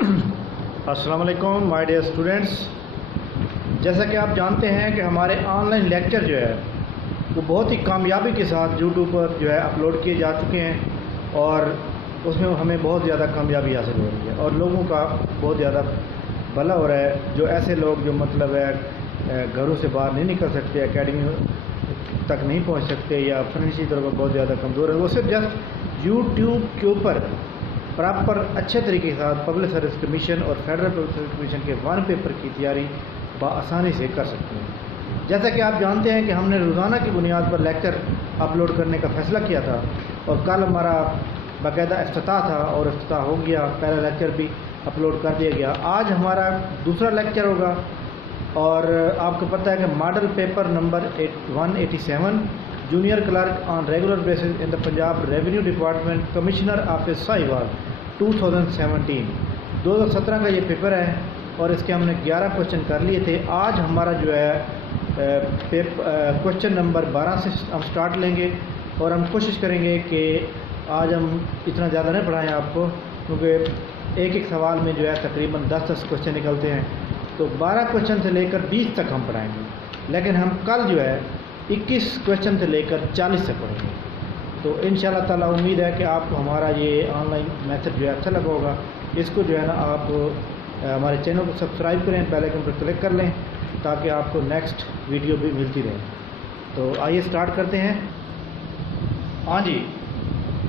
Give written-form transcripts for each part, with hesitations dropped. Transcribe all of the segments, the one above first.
السلام علیکم my dear students, جیسا کہ آپ جانتے ہیں کہ ہمارے آن لائن لیکچر جو ہے وہ بہت ہی کامیابی کے ساتھ یوٹیوب پر جو ہے اپلوڈ کیے جا چکے ہیں اور اس میں ہمیں بہت زیادہ کامیابی حاصل ہو رہی ہے اور لوگوں کا بہت زیادہ بھلا ہو رہا ہے۔ جو ایسے لوگ جو مطلب ہے گھروں سے باہر نہیں نکل سکتے، اکیڈمی تک نہیں پہنچ سکتے یا فائنینشلی طور پر بہت زیادہ کمزور ہے، وہ صرف جسٹ یوٹیوب کے اوپر پراپر اچھے طریقے کے ساتھ پبلک سروس کمیشن اور فیڈرل پبلک سروس کمیشن کے وان پیپر کی تیاری بآسانی سے کر سکتے ہیں۔ جیسا کہ آپ جانتے ہیں کہ ہم نے روزانہ کی بنیاد پر لیکچر اپلوڈ کرنے کا فیصلہ کیا تھا اور کل ہمارا باقاعدہ افتتاح تھا اور افتتاح ہو گیا، پہلا لیکچر بھی اپلوڈ کر دیا گیا۔ آج ہمارا دوسرا لیکچر ہوگا اور آپ کو پتہ ہے کہ model paper number 187 junior clerk on regular basis in the Punjab revenue department commissioner office Sahiwal 2017 2017 کا یہ پیپر ہے اور اس کے ہم نے 11 کوشچن کر لیے تھے۔ آج ہمارا جو ہے کوشچن نمبر 12 سے ہم سٹارٹ لیں گے اور ہم کوشش کریں گے کہ آج ہم اتنا زیادہ نہیں پڑھائیں آپ کو، کیونکہ ایک سوال میں جو ہے تقریباً 10 کوشچن نکلتے ہیں، تو 12 کوشچن سے لے کر 20 تک ہم پڑھائیں گے، لیکن ہم کل جو ہے 21 کوشچن سے لے کر 40 تک پڑھیں گے۔ تو انشاءاللہ تعالیٰ امید ہے کہ آپ کو ہمارا یہ آن لائن میتھڈ جو ہے اچھا لگا ہوگا۔ اس کو جو ہے نا آپ ہمارے چینل کو سبسکرائب کریں، بیل آئیکن پر کلک کر لیں تاکہ آپ کو نیکسٹ ویڈیو بھی ملتی رہے۔ تو آئیے سٹارٹ کرتے ہیں۔ ہاں جی،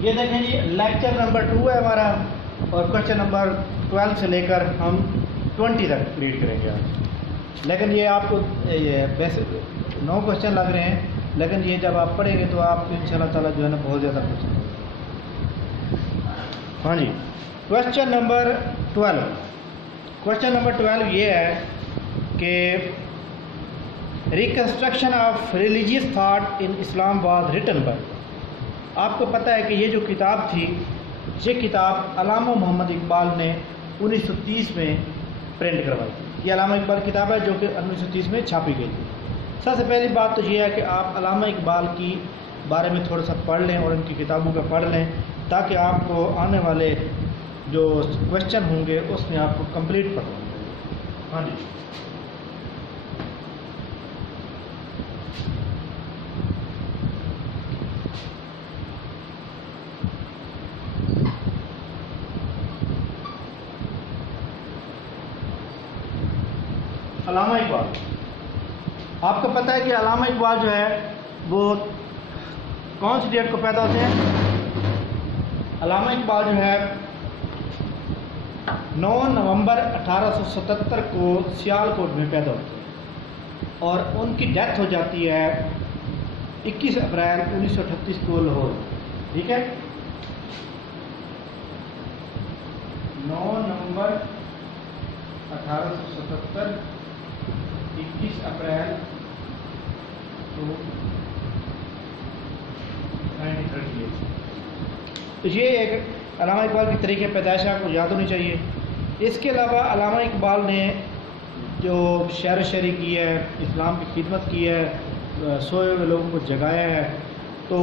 یہ دیکھیں جی، لیکچر نمبر 2 ہے ہمارا اور کوشچن نمبر 12 سے لے کر ہم 20 تک ریڈ کریں گے آج۔ لیکن یہ آپ کو ویسے 9 کوشچن لگ رہے ہیں، لیکن یہ جب آپ پڑھیں گے تو آپ کو انشاءاللہ تعالیٰ جو ہے نا بہت زیادہ کوشچن ہوگا۔ ہاں جی، کوشچن نمبر 12۔ کوشچن نمبر 12 یہ ہے کہ reconstruction of religious thought in Islam was written by. آپ کو پتہ ہے کہ یہ جو کتاب تھی، یہ کتاب علامہ محمد اقبال نے 1930 میں پرنٹ کروائی تھی۔ یہ علامہ اقبال کتاب ہے جو کہ 1930 میں چھاپی گئی تھی۔ سب سے پہلی بات تو یہ ہے کہ آپ علامہ اقبال کی بارے میں تھوڑا سا پڑھ لیں اور ان کی کتابوں کا پڑھ لیں تاکہ آپ کو آنے والے جو کوشچن ہوں گے اس میں آپ کو کمپلیٹ پڑھ لیں۔ ہاں جی، علامہ اقبال، آپ کو پتہ ہے کہ علامہ اقبال جو ہے وہ کون سی ڈیٹ کو پیدا ہوتے ہیں؟ علامہ اقبال جو ہے 9 نومبر 1877 کو سیالکوٹ میں پیدا ہوتے ہیں اور ان کی ڈیتھ ہو جاتی ہے 21 اپریل 1938 کو لاہور۔ ٹھیک ہے، 9 نومبر 1877 21 اپریل 1938۔ تو یہ ایک علامہ اقبال کی طریقہ پیدائش آپ کو یاد ہونی چاہیے۔ اس کے علاوہ علامہ اقبال نے جو شعر و شاعری کی ہے، اسلام کی خدمت کی ہے، سوئے ہوئے لوگوں کو جگایا ہے، تو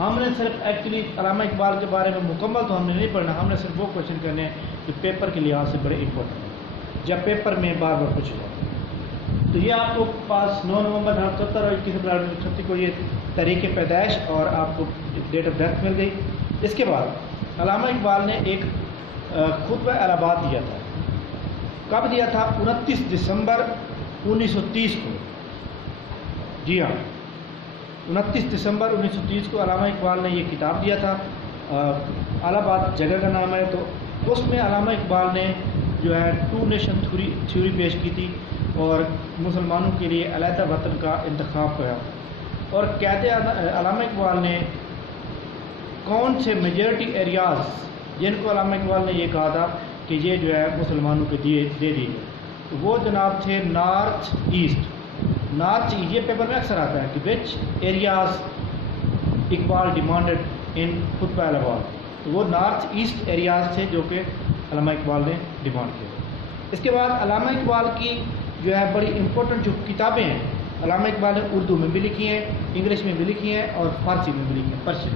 ہم نے صرف ایکچولی علامہ اقبال کے بارے میں مکمل تو ہم نے نہیں پڑھنا، ہم نے صرف وہ کوشچن کرنے ہیں جو پیپر کے لحاظ سے بڑے امپورٹنٹ ہیں، جب پیپر میں بار بار پوچھے جاتے ہیں۔ تو یہ آپ کو پاس 9 نومبر 1877 اور 21 اپریل 1938 کو یہ تاریخ پیدائش اور آپ کو ڈیٹ آف ڈیتھ مل گئی۔ اس کے بعد علامہ اقبال نے ایک خطبہ الہباد دیا تھا۔ کب دیا تھا؟ 29 دسمبر 1930 کو۔ جی ہاں، 29 دسمبر 1930 کو علامہ اقبال نے یہ کتاب دیا تھا، الہ آباد جگہ کا نام ہے۔ تو اس میں علامہ اقبال نے جو ہے 2 نیشن تھیوری پیش کی تھی اور مسلمانوں کے لیے علیحدہ وطن کا انتخاب کیا، اور کہتے علامہ اقبال نے کون سے میجورٹی ایریاز جن کو علامہ اقبال نے یہ کہا تھا کہ یہ جو ہے مسلمانوں کے دے دیے گئے، تو وہ جناب تھے نارتھ ایسٹ۔ نارتھ، یہ پیپر میں اکثر آتا ہے کہ وچ ایریاز اقبال ڈیمانڈڈ ان خطبہ الہ آباد، تو وہ نارتھ ایسٹ ایریاز تھے جو کہ علامہ اقبال نے ڈیمانڈ کیا۔ اس کے بعد علامہ اقبال کی جو ہے بڑی امپورٹنٹ جو کتابیں ہیں، علامہ اقبال نے اردو میں بھی لکھی ہیں، انگلش میں بھی لکھی ہیں اور فارسی میں بھی لکھی ہیں، پرشین۔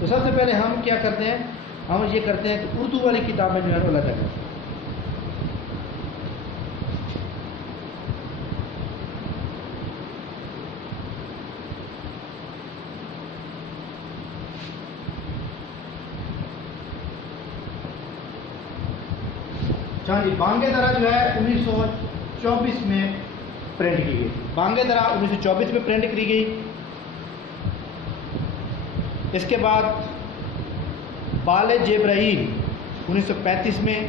تو سب سے پہلے ہم کیا کرتے ہیں، ہم یہ کرتے ہیں کہ اردو والی کتابیں جو ہے وہ الگ کرتے ہیں۔ اچھا جی، بانگ درا جو ہے 1924 میں پرنٹ کی گئی. بانگ درا 1924 میں پرنٹ کی گئی. اس کے بعد بال جبرائیل 1935 میں.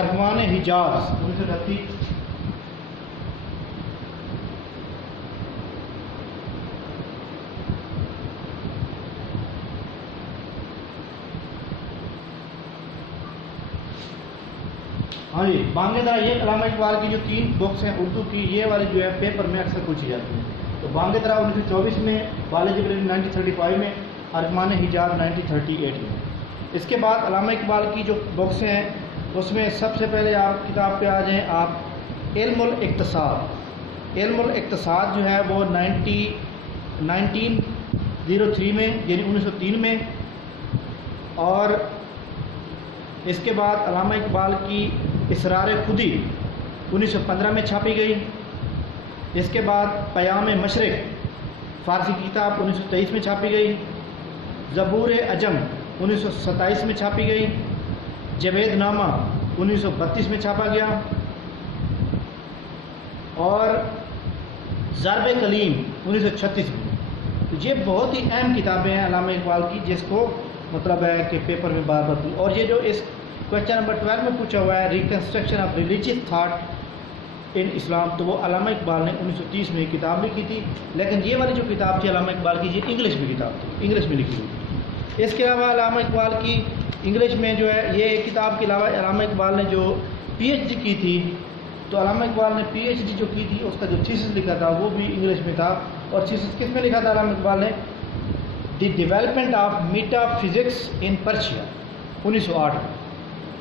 ارغوان حجاز 1938. ہاں جی، بانگ درا یہ علامہ اقبال کی جو 3 بکس ہیں اردو کی، یہ والی جو ہے پیپر میں اکثر پوچھی جاتی ہیں. تو بانگ درا 1924 میں، بال جبرائیل 1935 میں، ارغوان حجاز 1938 میں. اس کے بعد علامہ اقبال کی جو بکس ہیں اس میں سب سے پہلے آپ کتاب پہ آ جائیں آپ علم الاقتصاد. علم الاقتصاد جو ہے وہ 1903 میں یعنی 1903 میں. اور اس کے بعد علامہ اقبال کی اسرار خودی 1915 میں چھاپی گئی. اس کے بعد پیام مشرق فارسی کی کتاب 1923 میں چھاپی گئی. زبور عجم 1927 میں چھاپی گئی. جوید نامہ 1932 میں چھاپا گیا. اور ضرب کلیم 1936 میں. تو یہ بہت ہی اہم کتابیں ہیں علامہ اقبال کی، جس کو مطلب ہے کہ پیپر میں بار بار. اور یہ جو اس کویشچن نمبر 12 میں پوچھا ہوا ہے reconstruction of religious thought in Islam, تو وہ علامہ اقبال نے 1930 میں کتاب لکھی تھی. لیکن یہ والی جو کتاب تھی علامہ اقبال کی، یہ انگلش میں کتاب تھی، انگلش میں لکھی ہوئی. اس کے علاوہ علامہ اقبال کی انگلش میں جو ہے یہ کتاب کے علاوہ علامہ اقبال نے جو پی ایچ ڈی کی تھی، تو علامہ اقبال نے پی ایچ ڈی جو کی تھی اس کا جو تھیسس لکھا تھا وہ بھی انگلش میں تھا. اور تھیسس کس میں لکھا تھا علامہ اقبال نے؟ The development of meta physics in Persia 1908 میں.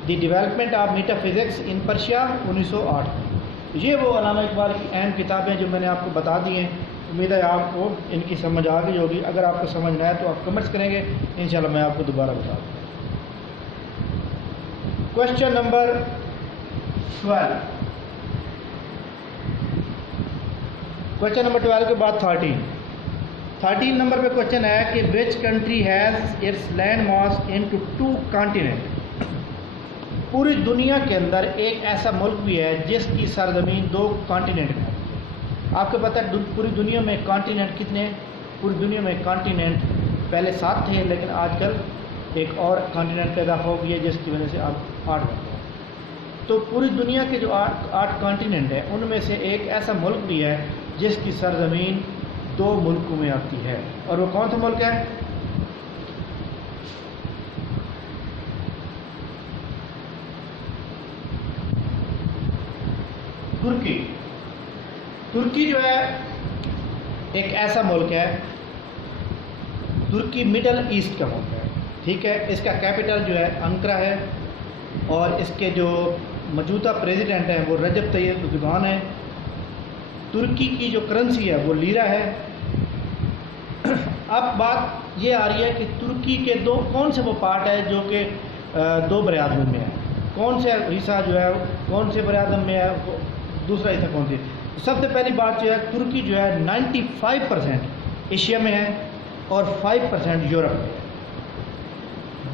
The development of meta physics in Persia 1908 میں. یہ وہ علامہ اقبال کی اہم کتابیں جو میں نے آپ کو بتا دی ہیں. امید ہے آپ کو ان کی سمجھ آ گئی ہوگی. اگر آپ کو سمجھ نہ آئے تو آپ کمنٹس کریں گے، انشاءاللہ میں آپ کو دوبارہ بتا دوں. Question number 12. کویشچن نمبر 12 کے بعد 13 نمبر پہ کویشچن ہے کہ which country has its land mass into 2 continent. پوری دنیا کے اندر ایک ایسا ملک بھی ہے جس کی سرزمین 2 کانٹیننٹ میں ہے. آپ کو پتہ ہے پوری دنیا میں کانٹیننٹ کتنے ہیں؟ پوری دنیا میں کانٹیننٹ پہلے 7 تھے، لیکن آج کل ایک اور کانٹیننٹ پیدا ہو گئی ہے جس کی وجہ سے اب 8 بن گئے. تو پوری دنیا کے جو 8 کانٹیننٹ ہیں ان میں سے ایک ایسا ملک بھی ہے جس کی سرزمین 2 ملکوں میں آتی ہے. اور وہ کون سا ملک ہے؟ ترکی. ترکی جو ہے ایک ایسا ملک ہے، ترکی مڈل ایسٹ کا ملک ہے. ٹھیک ہے، اس کا کیپٹل جو ہے انقرہ ہے. اور اس کے جو موجودہ پریزیڈنٹ ہیں وہ رجب طیب اردوغان ہے. ترکی کی جو کرنسی ہے وہ لیرا ہے. اب بات یہ آ رہی ہے کہ ترکی کے کون سے وہ پارٹ ہے جو کہ 2 بر اعظم میں ہے. کون سے حصہ جو ہے کون سے بر اعظم میں ہے، دوسرا حصہ کون سے؟ سب سے پہلی بات جو ہے ترکی جو ہے 95% ایشیا میں ہے اور 5% یورپ میں ہے.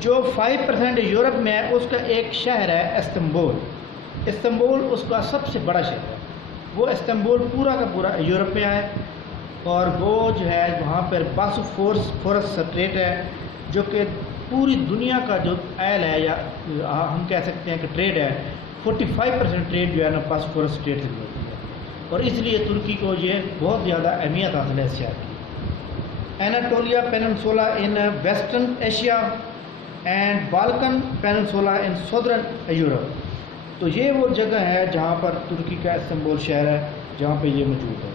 جو 5% یورپ میں ہے اس کا ایک شہر ہے استنبول. استنبول اس کا سب سے بڑا شہر ہے. وہ استنبول پورا کا پورا یورپ میں ہے. اور وہ جو ہے وہاں پر باسفورس سٹریٹ ہے جو کہ پوری دنیا کا جو ایل ہے یا ہم کہہ سکتے ہیں کہ ٹریڈ ہے، 45% ٹریڈ جو ہے نا باسفورس سٹریٹ سے ہوتی ہے. اور اس لیے ترکی کو یہ بہت زیادہ اہمیت حاصل ہے اس شہر کی. Anatolia peninsula in western Asia and Balkan peninsula in southern Europe. تو یہ وہ جگہ ہے جہاں پر ترکی کا استنبول شہر ہے جہاں پہ یہ موجود ہے.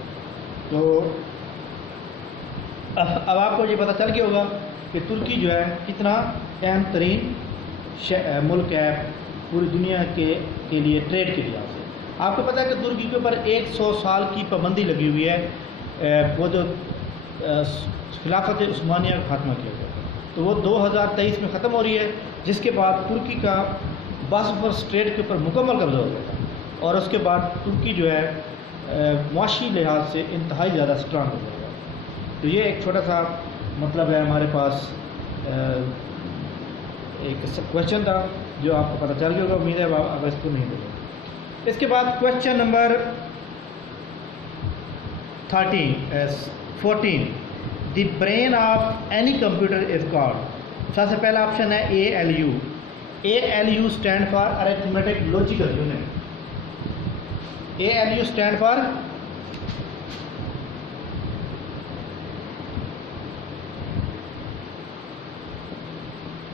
تو اب آپ کو یہ پتہ چل گیا ہوگا کہ ترکی جو ہے کتنا اہم ترین ملک ہے پوری دنیا کے لیے ٹریڈ کے لحاظ سے. آپ کو پتہ ہے کہ ترکی کے اوپر 100 سال کی پابندی لگی ہوئی ہے، وہ جو خلافت عثمانیہ کا خاتمہ کیا گیا. تو وہ 2023 میں ختم ہو رہی ہے، جس کے بعد ترکی کا باسفورس اسٹریٹ کے اوپر مکمل قبضہ ہو گیا تھا، اور اس کے بعد ترکی جو ہے معاشی لحاظ سے انتہائی زیادہ اسٹرانگ ہو گیا تھا۔ تو یہ ایک چھوٹا سا مطلب ہے ہمارے پاس ایک کویشچن تھا جو آپ کو پتہ چل گیا ہوگا، امید ہے آپ اس کو نہیں دیں۔ اس کے بعد question number 14، the brain of any computer is called. سب سے پہلا آپشن ہے ALU۔ ALU stand for arithmetic logical unit. ALU stand for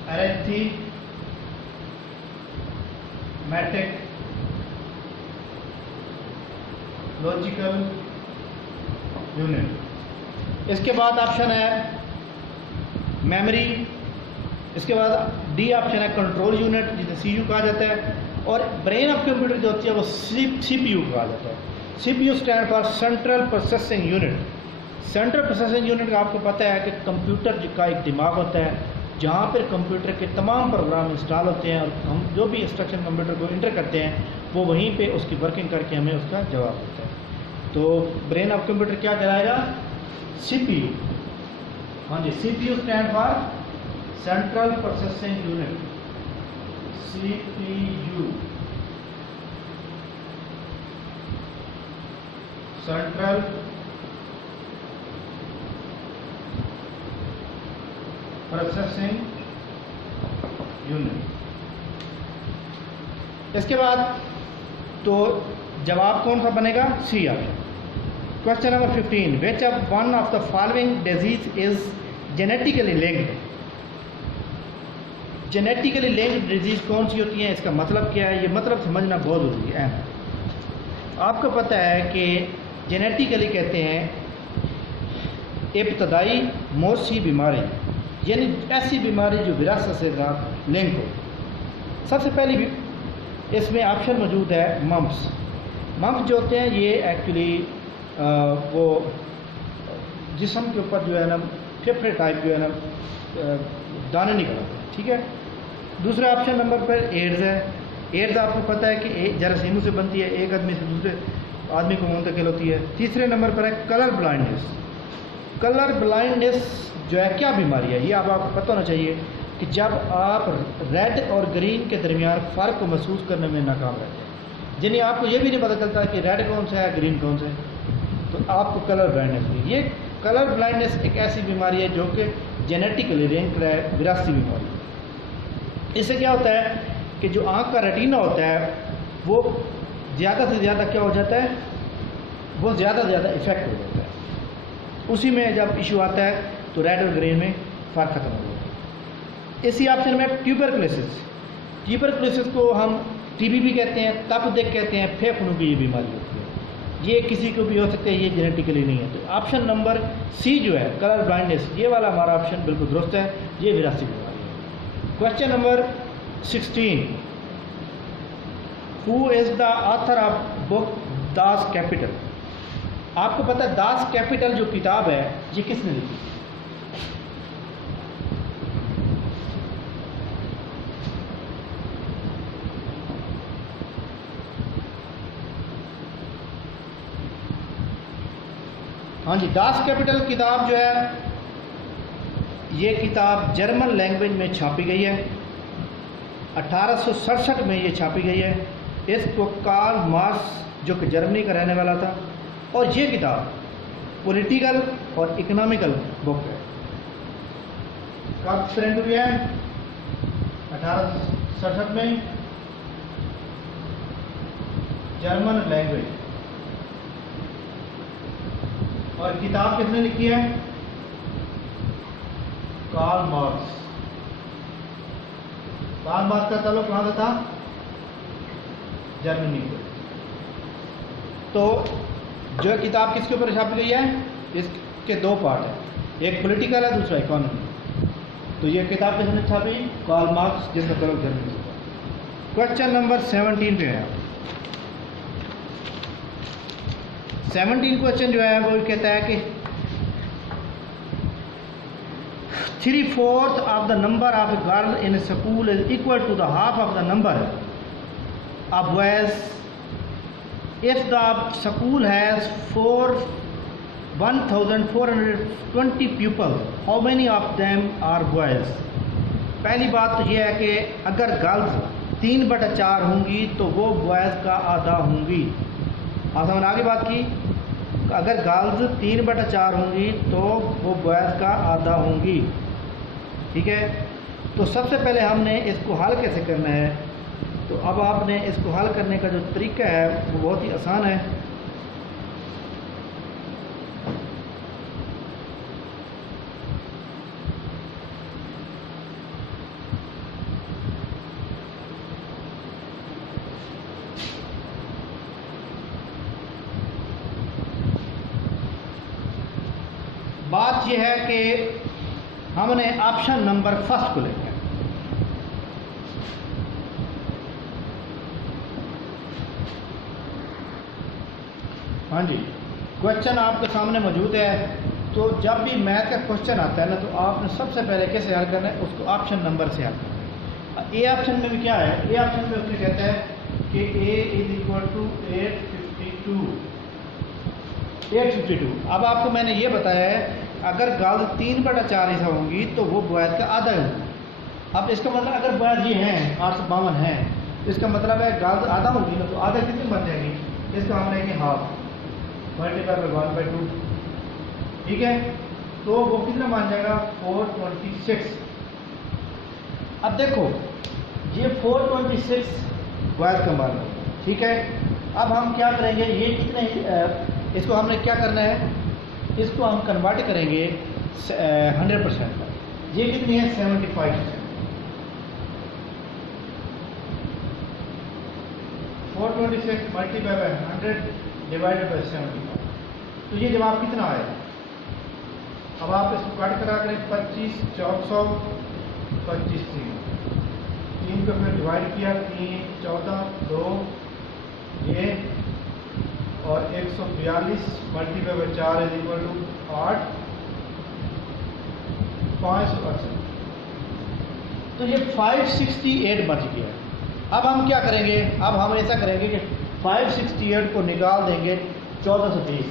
arithmetic logical unit۔ اس کے بعد آپشن ہے میموری، اس کے بعد ڈی آپشن ہے کنٹرول یونٹ جسے CU کہا جاتا ہے، اور برین آف کمپیوٹر جو ہوتی ہے وہ CPU کہا جاتا ہے۔ CPU stand for central processing unit. Central processing unit کا آپ کو پتہ ہے کہ کمپیوٹر کا ایک دماغ ہوتا ہے جہاں پر کمپیوٹر کے تمام پروگرام انسٹال ہوتے ہیں، اور ہم جو بھی انسٹرکشن کمپیوٹر کو انٹر کرتے ہیں وہ وہیں پہ اس کی ورکنگ کر کے ہمیں اس کا جواب دیتا ہے۔ تو برین آف کمپیوٹر کیا کہلائے گا؟ CPU۔ ہاں جی، CPU stand for central processing unit, CPU، central processing unit. اس کے بعد تو جواب کون سا بنے گا؟ C option. Question number 15، which of one of the following disease is genetically linked. Genetically linked disease کون سی ہوتی ہیں، اس کا مطلب کیا ہے؟ یہ مطلب سمجھنا بہت ضروری ہے۔ آپ کو پتہ ہے کہ جینیٹیکلی کہتے ہیں ابتدائی موسی بیماری، یعنی ایسی بیماری جو وراثت سے ساتھ لنک ہو۔ سب سے پہلی بھی اس میں آپشن موجود ہے ممپس۔ ممپس جو ہوتے ہیں یہ ایکچولی وہ جسم کے اوپر جو ہے نا پھپھڑے ٹائپ جو ہے نا دانے نکل آتے ہیں، ٹھیک ہے۔ دوسرے آپشن نمبر پر ایڈز ہے۔ ایڈز آپ کو پتہ ہے کہ جراثیموں سے بنتی ہے، ایک آدمی سے دوسرے آدمی کو منتقل ہوتی ہے۔ تیسرے نمبر پر ہے کلر بلائنڈنس۔ کلر بلائنڈنس جو ہے کیا بیماری ہے؟ یہ آپ کو پتہ ہونا چاہیے کہ جب آپ ریڈ اور گرین کے درمیان فرق کو محسوس کرنے میں ناکام رہتے ہیں، یعنی آپ کو یہ بھی نہیں پتہ چلتا کہ ریڈ کون سا ہے گرین کون سا ہے، تو آپ کو کلر بلائنڈنس ہوئی۔ یہ کلر بلائنڈنس ایک ایسی بیماری ہے جو کہ جینیٹیکلی لنکڈ ہے، وراثتی بیماری ہے۔ اس سے کیا ہوتا ہے کہ جو آنکھ کا ریٹینا ہوتا ہے وہ زیادہ سے زیادہ کیا ہو جاتا ہے، وہ زیادہ سے زیادہ افیکٹ ہو جاتا ہے۔ اسی میں جب ایشو آتا ہے تو ریڈ اور گرین میں فرق ختم ہو جاتا ہے۔ اسی آپشن میں ٹیوبرکلوسس۔ ٹیوبرکلوسس کو ہم TB بھی کہتے ہیں، تپ دق کہتے ہیں، پھیپھڑوں کی یہ بیماری ہوتی ہے۔ یہ کسی کو بھی ہو سکتا ہے، یہ جینیٹیکلی نہیں ہے۔ تو آپشن نمبر سی جو ہے کلر بلائنڈنس، یہ والا ہمارا آپشن بالکل درست ہے، یہ وراثتی بیماری ہے۔ Question number 16، who is the author of book Das Kapital? آپ کو پتہ ہے داس کیپٹل جو کتاب ہے یہ کس نے لکھی؟ ہاں جی، داس کیپٹل کتاب جو ہے یہ کتاب جرمن لینگویج میں چھاپی گئی ہے، 1867 میں یہ چھاپی گئی ہے۔ اس کو کارل مارکس جو کہ جرمنی کا رہنے والا تھا، اور یہ کتاب پولیٹیکل اور اکنامیکل بک ہے۔ کب پرنٹ ہوئی ہے؟ 1867 میں، جرمن لینگویج، اور کتاب کس نے لکھی ہے؟ Karl Marx. کارل مارکس کا تعلق کہاں سے تھا؟ جرمنی کو۔ تو جو کتاب کس کے اوپر چھاپی گئی ہے؟ اس کے دو پارٹ ہیں، ایک پولیٹیکل ہے، دوسرا اکانومی۔ تو یہ کتاب کس نے چھاپی؟ کارل مارکس، جس کا تعلق جرمنی سے تھا۔ کویشچن نمبر 17 پہ ہے۔ 17 کویشچن جو ہے وہ کہتا ہے کہ 3/4 of the number of a girl in a school is equal to the half of the number a boys. If the school has 1,420 pupils, how many of them are boys? پہلی بات تو یہ ہے کہ اگر گرلز 3/4 ہوں گی تو وہ بوائز کا آدھا ہوں گی. آپ ہم نے آگے بات کی، اگر گرلز 3/4 ہوں گی تو وہ بوائز کا آدھا ہوں گی. ٹھیک ہے، تو سب سے پہلے ہم نے اس کو حل کیسے کرنا ہے. تو اب آپ نے اس کو حل کرنے کا جو طریقہ ہے وہ بہت ہی آسان ہے. بات یہ ہے کہ ہم نے آپشن نمبر فرسٹ کو لینا ہے. ہاں جی، کوشچن آپ کے سامنے موجود ہے. تو جب بھی میتھ کا کوشچن آتا ہے نا تو آپ نے سب سے پہلے کیسے حل کرنا ہے، اس کو آپشن نمبر سے حل کرنا ہے. اے آپشن میں بھی کیا ہے، اے آپشن میں اس نے کہتا ہے کہ اے از اکول ٹو 852. اب آپ کو میں نے یہ بتایا ہے اگر گرلز 3/4 حصہ ہوں گی تو وہ بوائز کا آدھا ہوگی. اب اس کا مطلب اگر بوائز یہ ہیں 852 ہیں، اس کا مطلب ہے گرلز آدھا ہوگی نا، تو آدھا کتنی بن جائے گی، اس کا ہم لیں گے ہاف ملٹیپلائی بائی 1/2. ٹھیک ہے، تو وہ کتنا بن جائے گا 426. اب دیکھو یہ 426 بوائز کا مان ہے. ٹھیک ہے، اب ہم کیا کریں گے، یہ کتنے اس کو ہم نے کیا کرنا ہے، اس کو ہم کنورٹ کریں گے 100% پر. یہ کتنی ہے 75%. 426 ملٹیپلائی بائی 100 ڈیوائڈیڈ بائی 75. تو یہ جواب کتنا آئے گا. اب آپ اس کو کٹ کرا کریں 25 400 25 3 کو پھر ڈیوائڈ کیا 3 14 2 یہ اور 142 multiply by 4 is equal to 8 568. تو یہ 568 بچ گیا. اب ہم کیا کریں گے، اب ہم ایسا کریں گے کہ 568 کو نکال دیں گے 1420.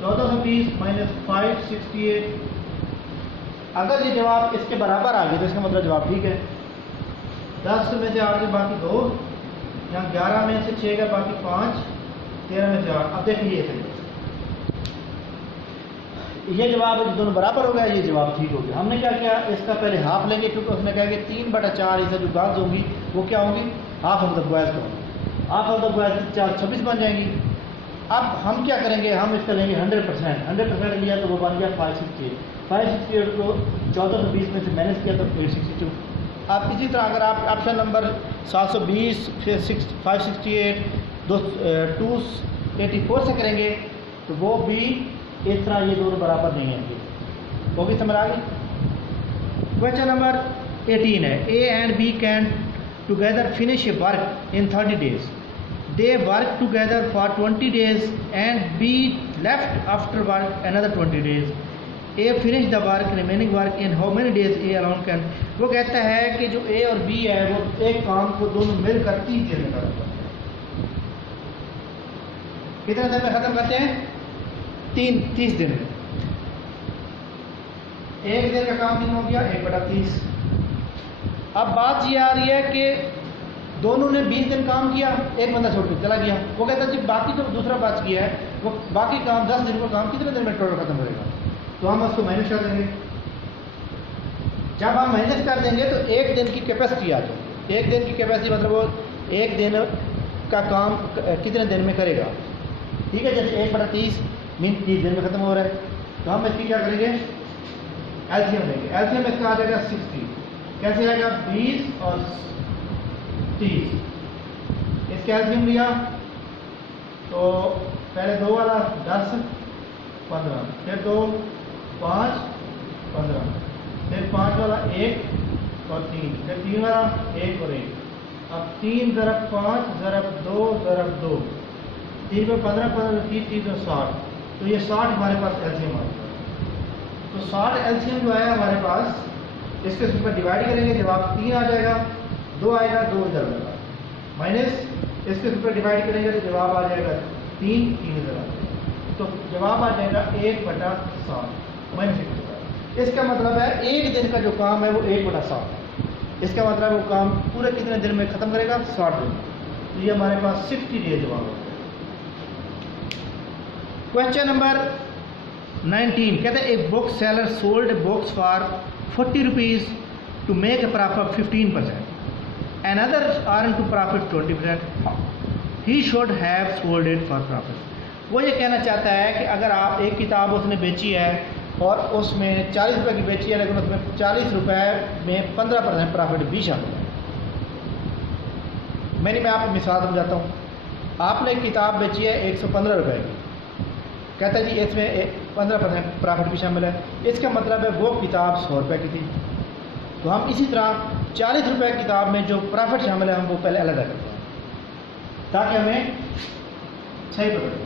1420 مائنس 568. اگر یہ جواب اس کے برابر آ گیا تو اس کا مطلب جواب ٹھیک ہے. 10 میں سے 8 کے باقی 2، یہاں 11 میں سے 6 کا باقی 5، 13 میں سے 8. اب دیکھیے یہ جواب دونوں برابر ہو گیا، یہ جواب ٹھیک ہو گیا. ہم نے کیا کیا، اس کا پہلے ہاف لیں گے کیونکہ اس نے کہا کہ 3/4 حصہ جو گرلز ہوں گی وہ کیا ہوں گی، ہاف آف دا بوائز کا ہوگی. ہاف آف دا بوائز 426 بن جائیں گی. اب ہم کیا کریں گے، ہم اس کا لیں گے 100% لیا تو وہ بن گیا 568. 568 کو 1420 میں سے مائنس کیا تو 862. اب اسی طرح اگر آپ آپشن نمبر 720 568 284 سے کریں گے تو وہ بھی اس طرح یہ دونوں برابر نہیں ہیں. وہ بھی سمجھ آ گئی. کوشچن نمبر 18 ہے، A and B can together finish a work in 30 days. They work together for 20 days and B left after work another 20 days. A finished the work, remaining work in how many days A alone can. وہ کہتا ہے کہ جو A اور B ہے وہ ایک کام کو دونوں مل کر 30 دن میں ختم کرتے ہیں. کتنے دن میں ختم کرتے ہیں، 30 دن میں. ایک دن کا کام کتنا ہو گیا 1/30. اب بات یہ آ رہی ہے کہ دونوں نے 20 دن کام کیا، ایک بندہ چھوڑ کے چلا گیا. وہ کہتا ہے جی باقی جو دوسرا بچ گیا ہے وہ باقی کام 10 دن کا کام کتنے دن میں ٹوٹل ختم ہوئے گا. تو ہم اس کو مائنس کر دیں گے. جب ہم مائنس کر دیں گے تو ایک دن کی کیپیسٹی آ جائے گی. ایک دن کی کیپیسٹی مطلب وہ ایک دن کا کام کتنے دن میں کرے گا. ٹھیک ہے، جیسے 1/30 مین 30 دن میں ختم ہو رہا ہے. تو ہم اس کی کیا کریں گے، ایلسیم لیں گے. ایلسیم اس کا آ جائے گا 60. کیسے آئے گا 20 اور 30. اس کا ایلسیم لیا تو پہلے 2 والا 10 15، پھر 2 5 15، پھر 5 والا 1 اور 3، پھر 3 والا 1 اور 1. اب 3 ضرب 5 ضرب 2 ضرب 2، 3 پہ 15 15 30 30 اور 60. تو یہ 60 ہمارے پاس ایلسیم آ گیا. تو 60 ایلسیم جو ہے ہمارے پاس، اس کے اوپر ڈیوائڈ کریں گے جواب 3 آ جائے گا. 2 آئے گا، 2 ادھر لگا مائنس اس کے اوپر ڈیوائڈ کریں گے تو جواب آ جائے گا 3 ادھر آ جائے گا، تو جواب آ جائے گا 1/7 مائنس 1/7۔ اس کا مطلب ہے ایک دن کا جو کام ہے وہ 1/7 ہے۔ اس کا مطلب وہ کام پورے کتنے دن میں ختم کرے گا؟ 60 دن۔ تو یہ ہمارے پاس 60 ڈیز جواب ہوگا۔ کوشچن نمبر 19 کہتے ہیں ایک book seller sold books for 40 rupees to make a profit 15%، another earn to profit 20%، he should have sold it for profit۔ وہ یہ کہنا چاہتا ہے کہ اگر آپ ایک کتاب اس نے بیچی ہے اور اس میں 40 روپے کی بیچی ہے، لیکن اس میں 40 روپے میں 15% پرافٹ بھی شامل ہے۔ میں آپ کو مثال سمجھاتا ہوں۔ آپ نے ایک کتاب بیچی ہے 115 روپے کی، کہتا ہے جی اس میں 15% پرافٹ بھی شامل ہے، اس کا مطلب ہے وہ کتاب 100 روپے کی تھی، تو ہم اسی طرح 40 روپے کی کتاب میں جو پرافٹ شامل ہے ہم وہ پہلے علیحدہ کرتے ہیں تاکہ ہمیں صحیح پتہ چلے۔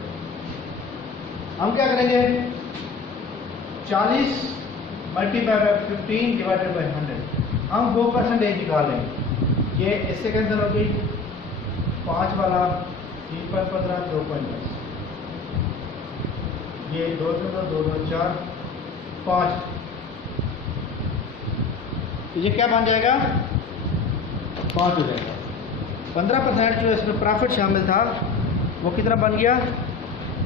ہم کیا کریں گے؟ 40 ملٹیپلائی بائی 15 ڈیوائڈیڈ بائی 100، ہم وہ پرسنٹیج نکال لیں گے۔ یہ اس سے کینسل ہو گئی، 5 والا 3.15 2.10، یہ 2 2 4 5، تو یہ کیا بن جائے گا؟ 5 ہو جائے گا۔ 15% جو اس میں پرافٹ شامل تھا وہ کتنا بن گیا؟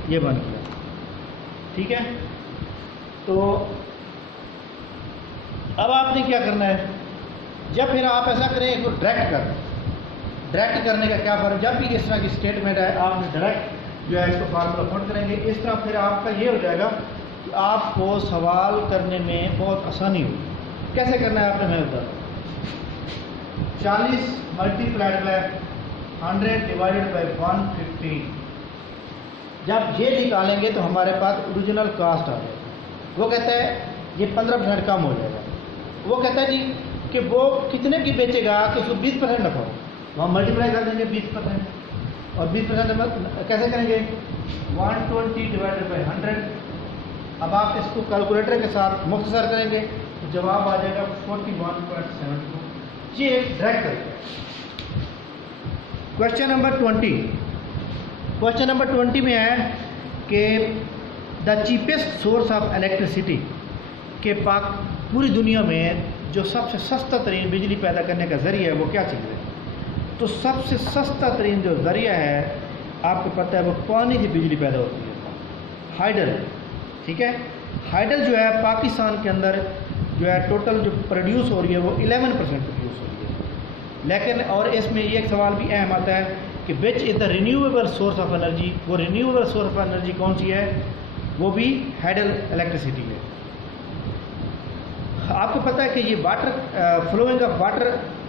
یہ بن گیا، ٹھیک ہے۔ تو اب آپ نے کیا کرنا ہے؟ جب پھر آپ ایسا کریں اس کو ڈائریکٹ کرنے کا کیا فرق؟ جب بھی اس طرح کی اسٹیٹمنٹ ہے آپ نے ڈائریکٹ جو ہے اس کو فارمولا فٹ کریں گے، اس طرح پھر آپ کا یہ ہو جائے گا کہ آپ کو سوال کرنے میں بہت آسانی ہوگی۔ کیسے کرنا ہے آپ نے؟ میں بتاتا ہوں۔ 40 ملٹیپلائڈ بائی 100 ڈیوائڈیڈ بائی 150، جب یہ نکالیں گے تو ہمارے پاس اوریجنل کاسٹ آ جائے گا۔ وہ کہتا ہے یہ 15% کم ہو جائے گا۔ وہ کہتا ہے جی کہ وہ کتنے کی بیچے گا کہ اس کو 20% نفع ہو، تو ہم ملٹیپلائی کر دیں گے 20%، اور 20% کیسے کریں گے؟ 120 ڈیوائڈیڈ بائی 100۔ اب آپ اس کو کیلکولیٹر کے ساتھ مختصر کریں گے تو جواب آ جائے گا 41.72۔ یہ ایک ڈائریکٹ طریقہ ہے۔ کوشچن نمبر 20 میں ہے کہ the cheapest source of electricity, کہ پوری دنیا میں جو سب سے سستا ترین بجلی پیدا کرنے کا ذریعہ ہے وہ کیا چیز ہے؟ تو سب سے سستا ترین جو ذریعہ ہے آپ کو پتہ ہے وہ پانی سے بجلی پیدا ہوتی ہے، ہائیڈل، ٹھیک ہے۔ ہائیڈل جو ہے پاکستان کے اندر جو ہے ٹوٹل جو پروڈیوس ہو رہی ہے وہ 11% پروڈیوس ہو رہی ہے، لیکن اور اس میں یہ ایک سوال بھی اہم آتا ہے کہ وچ از دا رینیویبل سورس آف انرجی، وہ رینیویبل سورس آف انرجی کون سی ہے؟ وہ بھی ہائیڈل الیکٹریسٹی ہے۔ آپ کو پتہ ہے کہ یہ water flowing of water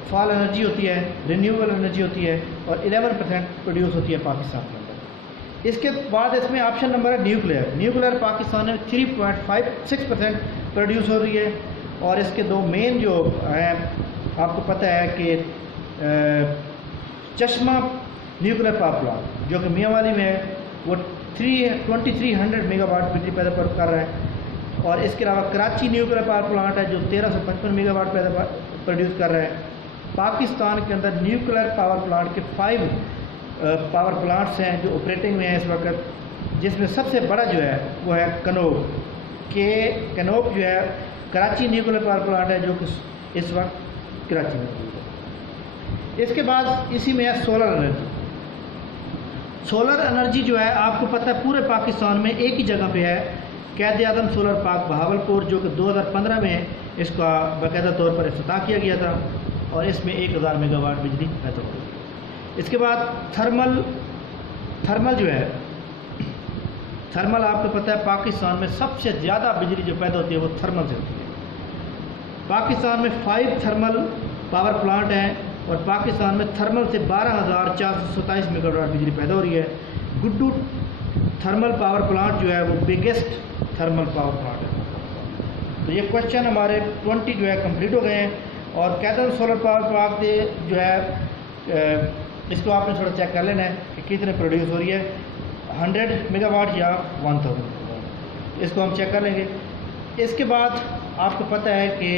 fall energy ہوتی ہے، رینیویبل انرجی ہوتی ہے، اور 11% پروڈیوس ہوتی ہے پاکستان کے اندر۔ اس کے بعد اس میں آپشن نمبر ہے نیوکلیئر پاکستان میں 3.56% پروڈیوس ہو رہی ہے، اور اس کے دو مین جو ہیں آپ کو پتہ ہے کہ چشمہ نیوکلیئر پاور پلانٹ جو کہ میاں والی میں ہے وہ 2300 میگا واٹ بجلی پیدا کر رہا ہے، اور اس کے علاوہ کراچی نیوکلیئر پاور پلانٹ ہے جو 1355 میگا واٹ پروڈیوس کر رہا ہے۔ پاکستان کے اندر نیوکلیئر پاور پلانٹ کے 5 پاور پلانٹس ہیں جو آپریٹنگ میں ہیں اس وقت، جس میں سب سے بڑا جو ہے وہ ہے کنوب جو ہے کراچی نیوکلیئر پاور پلانٹ ہے جو کہ اس وقت کراچی میں موجود ہے۔ اس کے بعد اسی میں ہے سولر انرجی جو ہے آپ کو پتہ ہے پورے پاکستان میں ایک ہی جگہ پہ ہے، قائد اعظم سولر پارک بہاولپور، جو کہ 2015 میں اس کا باقاعدہ طور پر افتتاح کیا گیا تھا، اور اس میں 1000 میگا واٹ بجلی پیدا ہوئی۔ اس کے بعد تھرمل جو ہے تھرمل آپ کو پتہ ہے پاکستان میں سب سے زیادہ بجلی جو پیدا ہوتی ہے وہ تھرمل سے ہوتی ہے۔ پاکستان میں 5 تھرمل پاور پلانٹ ہیں، اور پاکستان میں تھرمل سے 12427 میگا واٹ بجلی پیدا ہو رہی ہے۔ گڈو تھرمل پاور پلانٹ جو ہے وہ بگیسٹ تھرمل پاور پلانٹ ہے۔ تو یہ کوشچن ہمارے 20 جو ہے کمپلیٹ ہو گئے ہیں، اور کیتھل سولر پاور پلانٹ جو ہے اس کو آپ نے تھوڑا چیک کر لینا ہے کہ کتنے پروڈیوس ہو رہی ہے، 100 میگا واٹ یا 1000، اس کو ہم چیک کر لیں گے۔ اس کے بعد آپ کو پتہ ہے کہ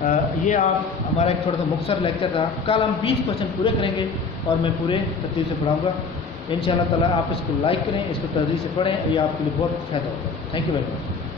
یہ آپ ہمارا ایک تھوڑا سا مختصر لیکچر تھا. کل ہم 20 کوشچن پورے کریں گے اور میں پورے ترتیب سے پڑھاؤں گا. ان شاء اللہ تعالیٰ آپ اس کو لائک کریں, اس کو ترجیح سے پڑھیں, یہ آپ کے لیے بہت فائدہ ہوگا. Thank you very much.